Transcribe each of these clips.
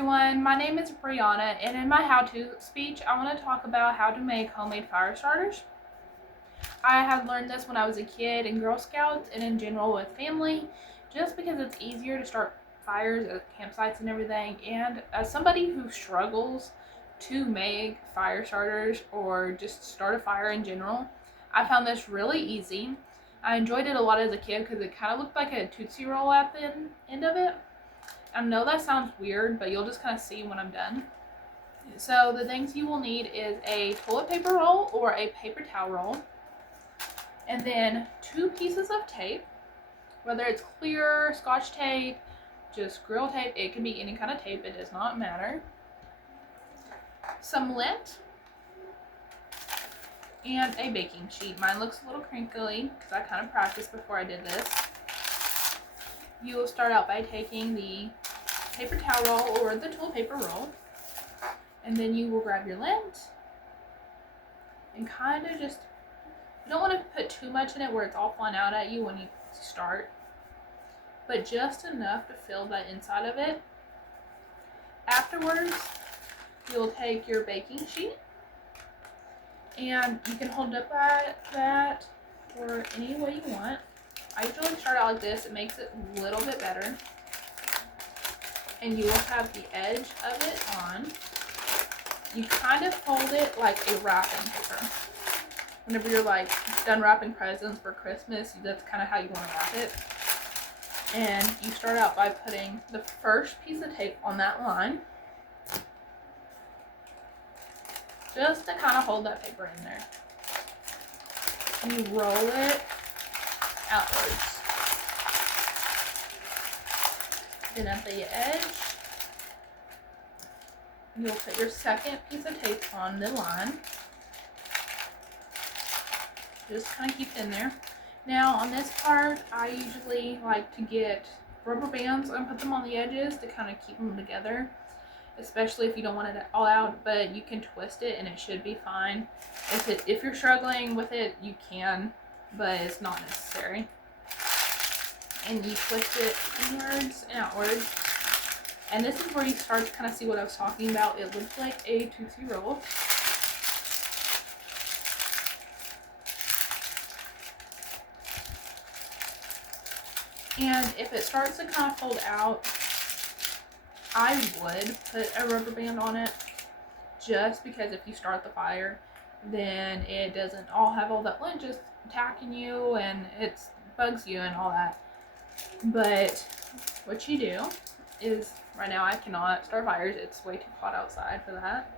everyone, my name is Bryanna, and in my how-to speech I want to talk about how to make homemade fire starters. I had learned this when I was a kid in Girl Scouts and in general with family, just because it's easier to start fires at campsites and everything. And as somebody who struggles to make fire starters or just start a fire in general, I found this really easy. I enjoyed it a lot as a kid because it kind of looked like a Tootsie Roll at the end of it. I know that sounds weird, but you'll just kind of see when I'm done. So the things you will need is a toilet paper roll or a paper towel roll, and then 2 pieces of tape, whether it's clear, Scotch tape, just grill tape, it can be any kind of tape, it does not matter. Some lint, and a baking sheet. Mine looks a little crinkly because I kind of practiced before I did this. You will start out by taking the paper towel roll or the toilet paper roll, and then you will grab your lint and kind of just, you don't want to put too much in it where it's all flying out at you when you start, but just enough to fill that inside of it. Afterwards, you'll take your baking sheet and you can hold up at that or any way you want. I usually start out like this, it makes it a little bit better. And you will have the edge of it on. You kind of fold it like a wrapping paper. Whenever you're like done wrapping presents for Christmas, that's kind of how you want to wrap it. And you start out by putting the first piece of tape on that line, just to kind of hold that paper in there. And you roll it outwards. Then at the edge, you'll put your second piece of tape on the line. Just kind of keep it in there. Now on this part, I usually like to get rubber bands and put them on the edges to kind of keep them together, especially if you don't want it all out, but you can twist it and it should be fine. If you're struggling with it, you can, but it's not necessary. And you twist it inwards and outwards. And this is where you start to kind of see what I was talking about. It looks like a Tootsie Roll. And if it starts to kind of fold out, I would put a rubber band on it, just because if you start the fire, then it doesn't all have all that lint just attacking you and it bugs you and all that. But what you do is, right now I cannot start fires, it's way too hot outside for that,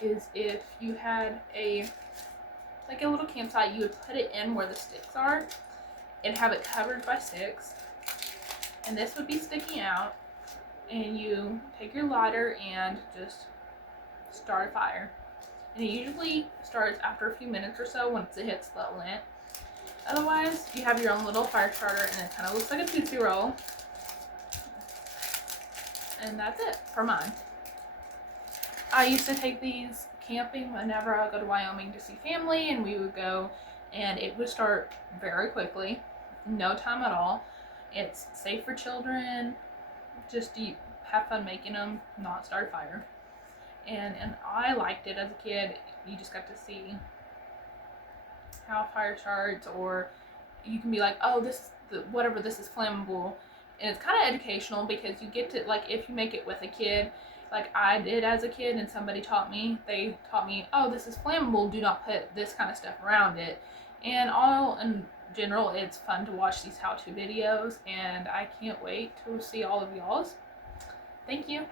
is if you had a little campsite, you would put it in where the sticks are and have it covered by sticks, and this would be sticking out, and you take your lighter and just start a fire. And it usually starts after a few minutes or so once it hits the lint. Otherwise, you have your own little fire starter and it kind of looks like a Tootsie Roll. And that's it for mine. I used to take these camping whenever I would go to Wyoming to see family, and we would go and it would start very quickly, no time at all. It's safe for children, just to have fun making them, not start a fire. And I liked it as a kid. You just got to see how fire starts, or you can be like, oh, this is flammable. And it's kind of educational because you get to, like, if you make it with a kid, like I did as a kid, and somebody taught me, oh, this is flammable, do not put this kind of stuff around it. And all in general, it's fun to watch these how-to videos, and I can't wait to see all of y'all's. Thank you.